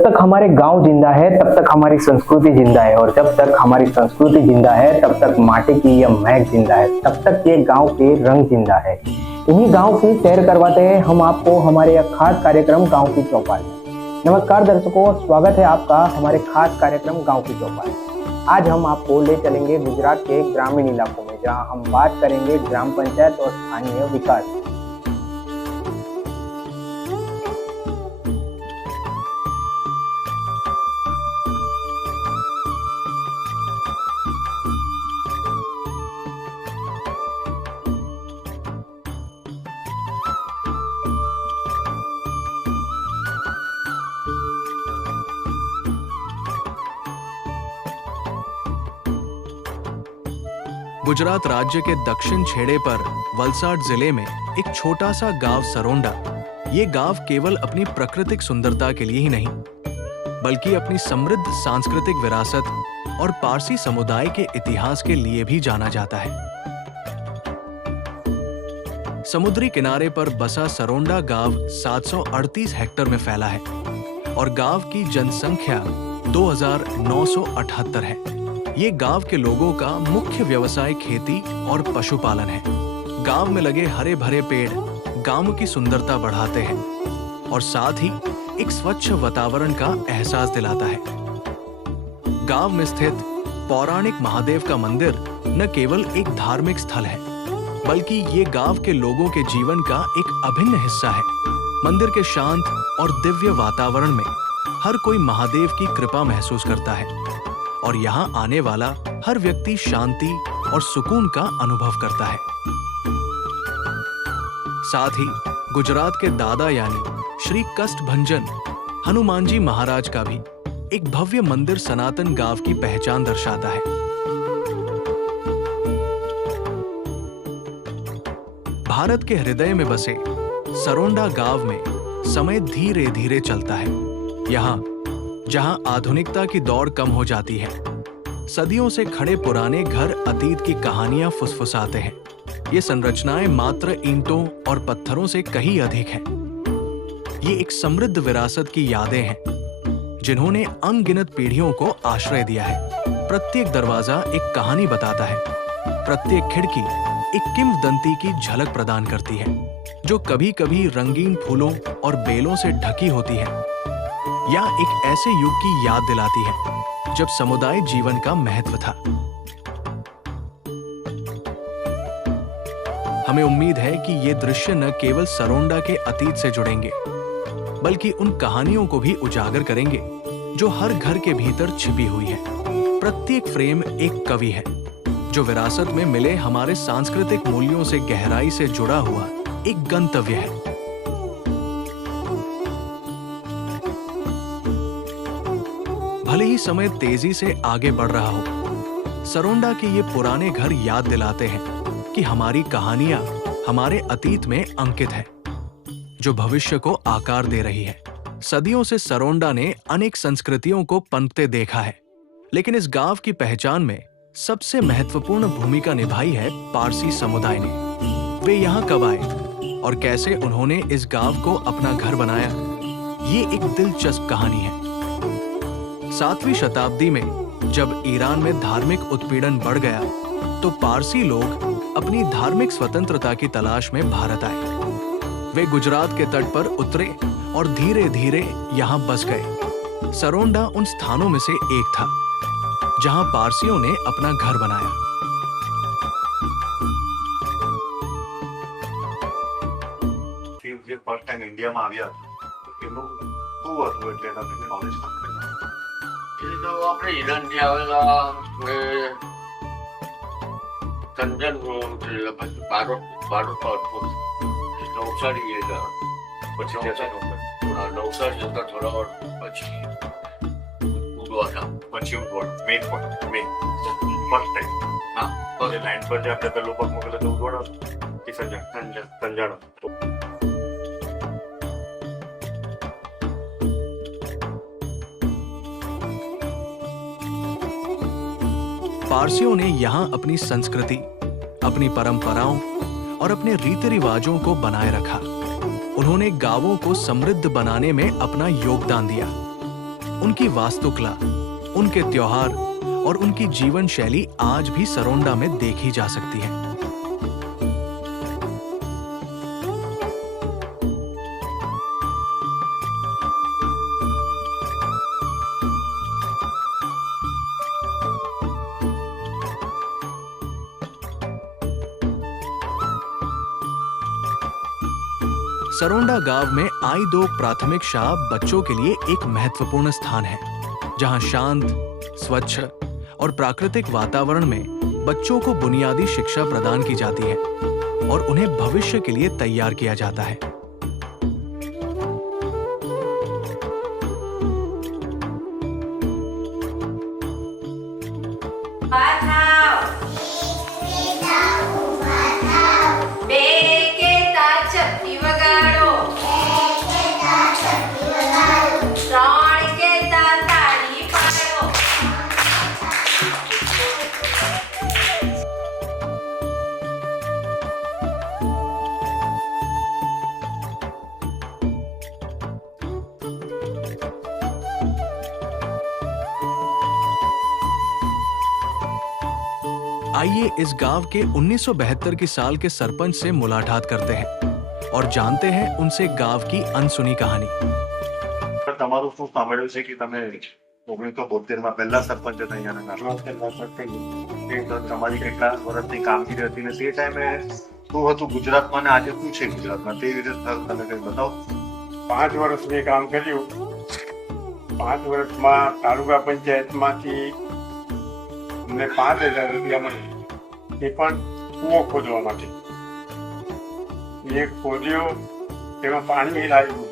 जब तक हमारे गांव जिंदा है तब तक हमारी संस्कृति जिंदा है, और जब तक हमारी संस्कृति जिंदा है तब तक माटी की यह महक जिंदा है, तब तक ये गांव के रंग जिंदा है। इन्हीं गांव की सैर करवाते हैं हम आपको हमारे यह खास कार्यक्रम गांव की चौपाल में। नमस्कार दर्शकों, स्वागत है आपका हमारे खास कार्यक्रम गांव की चौपाल में। आज हम आपको ले चलेंगे गुजरात के ग्रामीण इलाकों में, जहां हम बात करेंगे ग्राम पंचायत और स्थानीय विकास की। गुजरात राज्य के दक्षिण छेड़े पर वलसाड जिले में एक छोटा सा गांव सरोंडा। ये गांव केवल अपनी प्राकृतिक सुंदरता के लिए ही नहीं, बल्कि अपनी समृद्ध सांस्कृतिक विरासत और पारसी समुदाय के इतिहास के लिए भी जाना जाता है। समुद्री किनारे पर बसा सरोंडा गांव 738 हेक्टेयर में फैला है और गांव की जनसंख्या 2978 है। ये गांव के लोगों का मुख्य व्यवसाय खेती और पशुपालन है। गांव में लगे हरे भरे पेड़ गांव की सुंदरता बढ़ाते हैं और साथ ही एक स्वच्छ वातावरण का एहसास दिलाता है। गांव में स्थित पौराणिक महादेव का मंदिर न केवल एक धार्मिक स्थल है, बल्कि ये गांव के लोगों के जीवन का एक अभिन्न हिस्सा है। मंदिर के शांत और दिव्य वातावरण में हर कोई महादेव की कृपा महसूस करता है और यहाँ आने वाला हर व्यक्ति शांति और सुकून का अनुभव करता है। साथ ही गुजरात के दादा यानी श्री कष्टभंजन हनुमान जी महाराज का भी एक भव्य मंदिर सनातन गांव की पहचान दर्शाता है। भारत के हृदय में बसे सरोंडा गांव में समय धीरे धीरे चलता है। यहाँ जहां आधुनिकता की दौड़ कम हो जाती है, सदियों से खड़े पुराने घर अतीत की कहानियां फुसफुसाते हैं। ये संरचनाएं मात्र ईंटों और पत्थरों से कहीं अधिक हैं। ये एक समृद्ध विरासत की यादें हैं, जिन्होंने अनगिनत पीढ़ियों को आश्रय दिया है। प्रत्येक दरवाजा एक कहानी बताता है, प्रत्येक खिड़की एक किंवदंती की झलक प्रदान करती है, जो कभी कभी रंगीन फूलों और बेलों से ढकी होती है या एक ऐसे युग की याद दिलाती है जब समुदाय जीवन का महत्व था। हमें उम्मीद है कि ये दृश्य न केवल सरोंडा के अतीत से जुड़ेंगे, बल्कि उन कहानियों को भी उजागर करेंगे जो हर घर के भीतर छिपी हुई है। प्रत्येक फ्रेम एक कवि है, जो विरासत में मिले हमारे सांस्कृतिक मूल्यों से गहराई से जुड़ा हुआ एक गंतव्य है। भले ही समय तेजी से आगे बढ़ रहा हो, सरोंडा के ये पुराने घर याद दिलाते हैं कि हमारी कहानियां हमारे अतीत में अंकित है, जो भविष्य को आकार दे रही है। सदियों से सरोंडा ने अनेक संस्कृतियों को पनपते देखा है, लेकिन इस गांव की पहचान में सबसे महत्वपूर्ण भूमिका निभाई है पारसी समुदाय ने। वे यहाँ कब आए और कैसे उन्होंने इस गांव को अपना घर बनाया, ये एक दिलचस्प कहानी है। 7वीं शताब्दी में जब ईरान में धार्मिक उत्पीड़न बढ़ गया, तो पारसी लोग अपनी धार्मिक स्वतंत्रता की तलाश में भारत आए। वे गुजरात के तट पर उतरे और धीरे धीरे यहाँ बस गए। सरोंडा उन स्थानों में से एक था जहाँ पारसियों ने अपना घर बनाया। फर्स्ट टाइम इंडिया में આવ્યા એનું શું હતું એટલે તમને નોલેજ એ તો આપણે ઈરાનથી આવેલા સંજન પછી ભારત નવસારી ગયેલા, પછી નવસારી જતા થોડા વાર પછી ઉડવાના, પછી મેઇન ફર્સ્ટ ટાઈમ હા પછી લાઈન પર જે આપણે પેલું પગ મોકલે તો ઉડવાના કે સંજાણ पारसियों ने यहाँ अपनी संस्कृति, अपनी परंपराओं और अपने रीति रिवाजों को बनाए रखा। उन्होंने गांवों को समृद्ध बनाने में अपना योगदान दिया। उनकी वास्तुकला, उनके त्योहार और उनकी जीवन शैली आज भी सरोंडा में देखी जा सकती है। सरोंडा गांव में आई2 प्राथमिक शाला बच्चों के लिए एक महत्वपूर्ण स्थान है, जहां शांत, स्वच्छ और प्राकृतिक वातावरण में बच्चों को बुनियादी शिक्षा प्रदान की जाती है और उन्हें भविष्य के लिए तैयार किया जाता है। आइए इस गांव के 1972 की साल के सरपंच से मुलाकात करते हैं और जानते हैं उनसे गांव की अनसुनी कहानी। તમારું શું સાંભળ્યું છે કે તમે 1972 માં પહેલા સરપંચ હતા અહીંયાના? તમારી કેટલા વર્ષની કામગીરી હતી ને તે ટાઈમે શું હતું ગુજરાતમાં ને આજે શું છે ગુજરાતમાં તે વિશે તમે કંઈ બતાવો. 5 વર્ષ મેં કામ કર્યું. 5 વર્ષમાં તાલુકા પંચાયતમાંથી અમને 5,000 રૂપિયા મળે, એ પણ કૂવો ખોદવા માટે. એક ખોદ્યો, તેમાં પાણી લાવ્યું.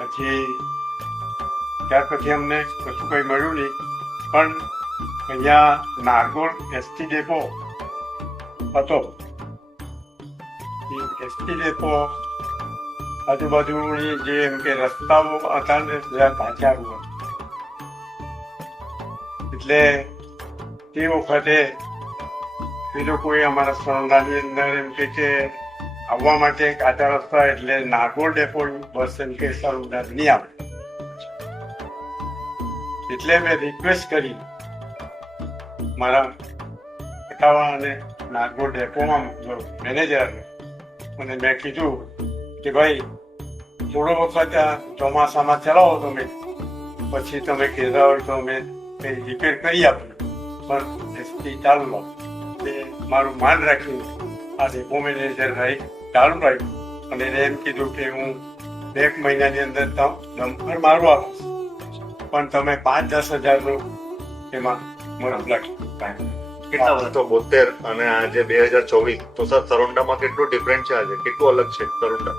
પછી ત્યાર પછી અમને કશું કંઈ મળ્યું નહીં. પણ અહીંયા નારગોલ એસટી ડેપો હતો. એ એસટી ડેપો આજુબાજુની જે એમ કે રસ્તાઓ હતા ને બધા કાચા એટલે તે વખતે એ લોકોએ અમારા સરોંડાની અંદર એમ કે આવવા માટે કાચા રસ્તા એટલે નાગોલ ડેપો બસ એમ કે સરોંડા નહીં આવે. એટલે મેં રિક્વેસ્ટ કરી મારા પટાવા અને નાગોલ ડેપોમાં મેનેજરને, અને મેં કીધું કે ભાઈ થોડો વખત ચોમાસામાં ચલાવો તમે, પછી તમે કહેતા હોય તો અમે રિપેર કરી આપીએ, પણ એસટી ચાલુ લો. તે મારું માન રાખ્યું. આ ડેપો મેનેજર ચાલુ રાખ્યું અને એને એમ કીધું કે હું 1 મહિનાની અંદર ડમ્પર મારું આપીશ, પણ તમે 5-10 હજારનું એમાં મરમ રાખ્યું. કેટલા વર્ષ તો 72 અને આજે 2024 તો સર સરોંડામાં કેટલું ડિફરન્ટ છે? આજે કેટલું અલગ છે સરોંડા?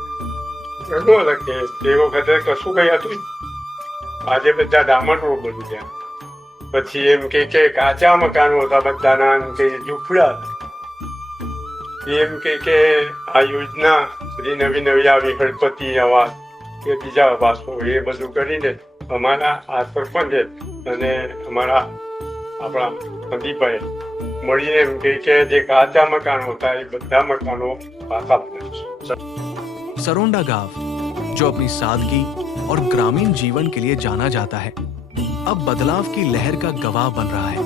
ઘણું અલગ છે. તે વખતે કશું કઈ હતું. આજે બધા ડામર રોડ બની ગયા. પછી એમ કે કાચા મકાનો હતા બધાના, એમ કે ઝૂંપડા. એમ કે આ યોજના બધી નવી નવી આવી, ગણપતિ આવાસ કે બીજા આવાસો, એ બધું કરીને અમારા આ સરપંચ અને અમારા આપણા સંદીપભાઈ મળીને એમ કે જે કાચા મકાનો હતા એ બધા મકાનો પાકા બનાવ્યા. सरोंडा गांव जो अपनी सादगी और ग्रामीण जीवन के लिए जाना जाता है, अब बदलाव की लहर का गवाह बन रहा है।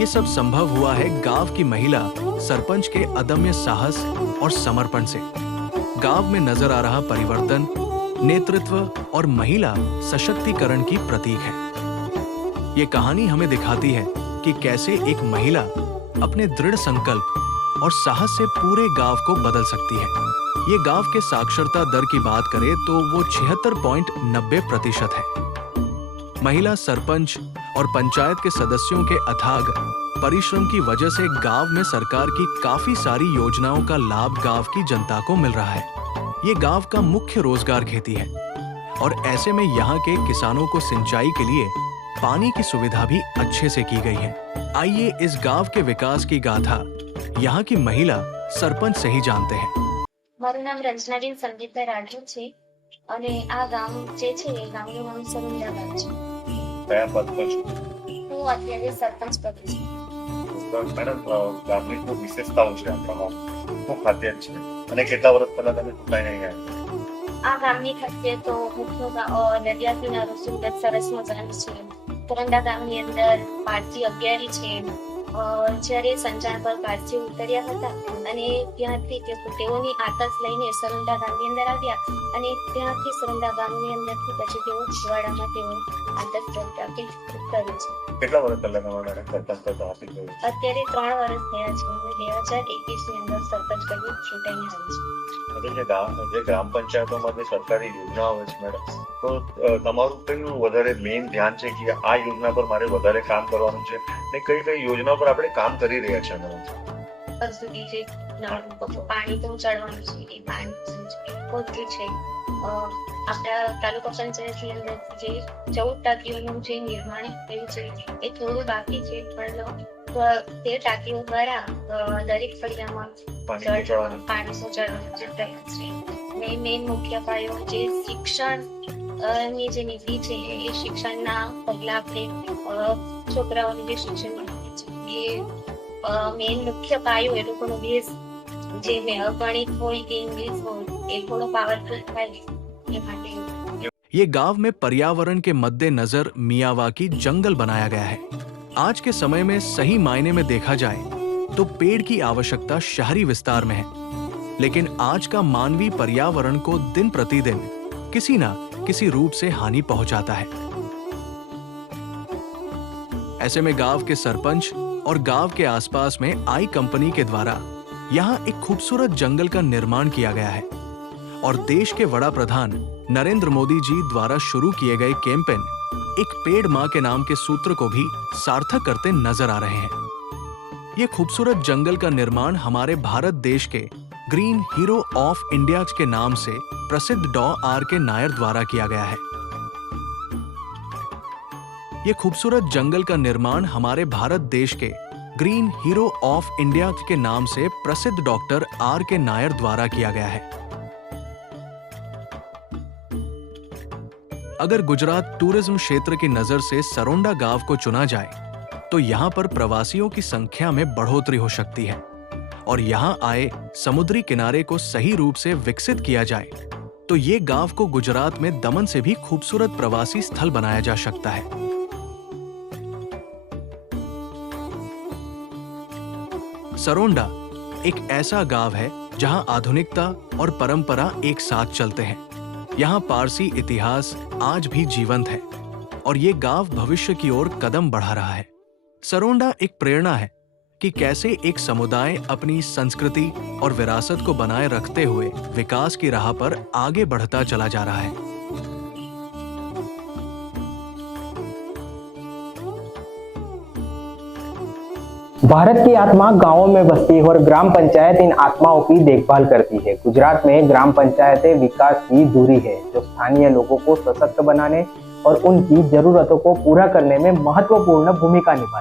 ये सब संभव हुआ है गांव की महिला सरपंच के अदम्य साहस और समर्पण से। गांव में नजर आ रहा परिवर्तन नेतृत्व और महिला सशक्तिकरण की प्रतीक है। ये कहानी हमें दिखाती है कि कैसे एक महिला अपने दृढ़ संकल्प और साहस से पूरे गांव को बदल सकती है। ये गांव के साक्षरता दर की बात करें तो वो 76.90% है। महिला सरपंच और पंचायत के सदस्यों के अथाग परिश्रम की वजह से गांव में सरकार की काफी सारी योजनाओं का लाभ गांव की जनता को मिल रहा है। ये गांव का मुख्य रोजगार खेती है और ऐसे में यहाँ के किसानों को सिंचाई के लिए पानी की सुविधा भी अच्छे से की गई है। आइए इस गांव के विकास की गाथा यहाँ की महिला सरपंच से ही जानते हैं। મારું નામ રંજનાબેન સંદીપભાઈ રાઠોડ છે અને આ ગામ જે છે એ ગામનું નામ સરોંડા ગામ છે. કયા પદ પર છો? હું અત્યારે સરપંચ પદે છું. મેડમ, ગામની શું વિશેષતાઓ છે આપણામાં? શું ખાસિયત છે અને કેટલા વર્ષ પહેલા તમે ચૂંટાઈને અહીંયા આવ્યા? આ ગામની ખાસિયતો મુખ્ય દરિયા કિનારો સુંદર સરસ મજાનું છે. તરંડા ગામની અંદર પારસી અગિયારી છે. જ્યારે સંચાર પર પારસી ઉતર્યા હતા અને ત્યાંથી તેઓની આતસ લઈને સરોંડા ગામની અંદર આવ્યા અને ત્યાંથી સરોંડા ગામની અંદરથી પછી તેઓ છેવાડામાં તેઓ આતસ પ્રગટાવી કર્યું છે. કેટલા વર્ષ પહેલા તમારા સરપંચ પદ હાસિલ કર્યું? અત્યારે 3 વર્ષ થયા છે. હું 2021 ની અંદર સરપંચ પદે ચૂંટાઈને આવી છું. જે ગ્રામ પંચાયતોમાંથી સરકારી યોજના આવે છે મેડમ, તો તમારું કયું વધારે મેઇન ધ્યાન છે કે આ યોજના પર મારે વધારે કામ કરવાનું છે ને કઈ કઈ યોજના પર આપણે કામ કરી રહ્યા છે મેડમ? હજુ સુધી જે પાણી પહોંચાડવાનું છે એ પાણી પહોંચ્યું છે. આપણા તાલુકા પંચાયતની અંદર જે 14 ટાંકીઓનું જે નિર્માણ થયું છે એ થોડું બાકી છે, પણ તે ટાંકીઓ દ્વારા દરેક ફળિયામાં પાણી પહોંચાડવાનો જે પ્રયાસ છે. મેઇન મુખ્ય પાયો જે શિક્ષણ ની જે નીતિ છે એ શિક્ષણના પગલા આપણે છોકરાઓને જે શિક્ષણ મળે છે એ મેઇન મુખ્ય પાયો એ લોકોનો બેઝ જે ગણિત હોય કે इंग्लिश હોય એ થોડો પાવરફુલ થાય એ માટે ये गांव में पर्यावरण के मद्देनजर मियावाकी जंगल बनाया गया है. आज के समय में सही मायने में देखा जाए तो पेड़ की आवश्यकता शहरी विस्तार में है, लेकिन आज का मानवीय पर्यावरण को दिन प्रतिदिन किसी न किसी रूप से हानि पहुंचाता है. ऐसे में गांव के सरपंच और गांव के आसपास में आई कंपनी के द्वारा यहाँ एक खूबसूरत जंगल का निर्माण किया गया है और देश के वड़ा प्रधान नरेंद्र मोदी जी द्वारा शुरू किए गए कैंपेन एक पेड़ मां के नाम के सूत्र को भी सार्थक करते नजर आ रहे हैं. ये खूबसूरत जंगल का निर्माण हमारे भारत देश के ग्रीन हीरो ऑफ इंडिया के नाम से प्रसिद्ध डॉ आर.के. नायर द्वारा किया गया है. ये खूबसूरत जंगल का निर्माण हमारे भारत देश के ग्रीन हीरो ऑफ इंडिया के नाम से प्रसिद्ध डॉक्टर आर.के. नायर द्वारा किया गया है. अगर गुजरात टूरिज्म क्षेत्र की नजर से सरोंडा गांव को चुना जाए तो यहाँ पर प्रवासियों की संख्या में बढ़ोतरी हो सकती है और यहाँ आए समुद्री किनारे को सही रूप से विकसित किया जाए तो ये गांव को गुजरात में दमन से भी खूबसूरत प्रवासी स्थल बनाया जा सकता है. सरोंडा एक ऐसा गांव है जहां आधुनिकता और परंपरा एक साथ चलते हैं. यहाँ पारसी इतिहास आज भी जीवंत है और ये गांव भविष्य की ओर कदम बढ़ा रहा है. सरोंडा एक प्रेरणा है कि कैसे एक समुदाय अपनी संस्कृति और विरासत को बनाए रखते हुए विकास की राह पर आगे बढ़ता चला जा रहा है. भारत की आत्मा गांवों में बसती है और ग्राम पंचायत इन आत्माओं की देखभाल करती है. गुजरात में ग्राम पंचायतें विकास की धुरी है जो स्थानीय लोगों को सशक्त बनाने और उनकी जरूरतों को पूरा करने में महत्वपूर्ण भूमिका निभाती है.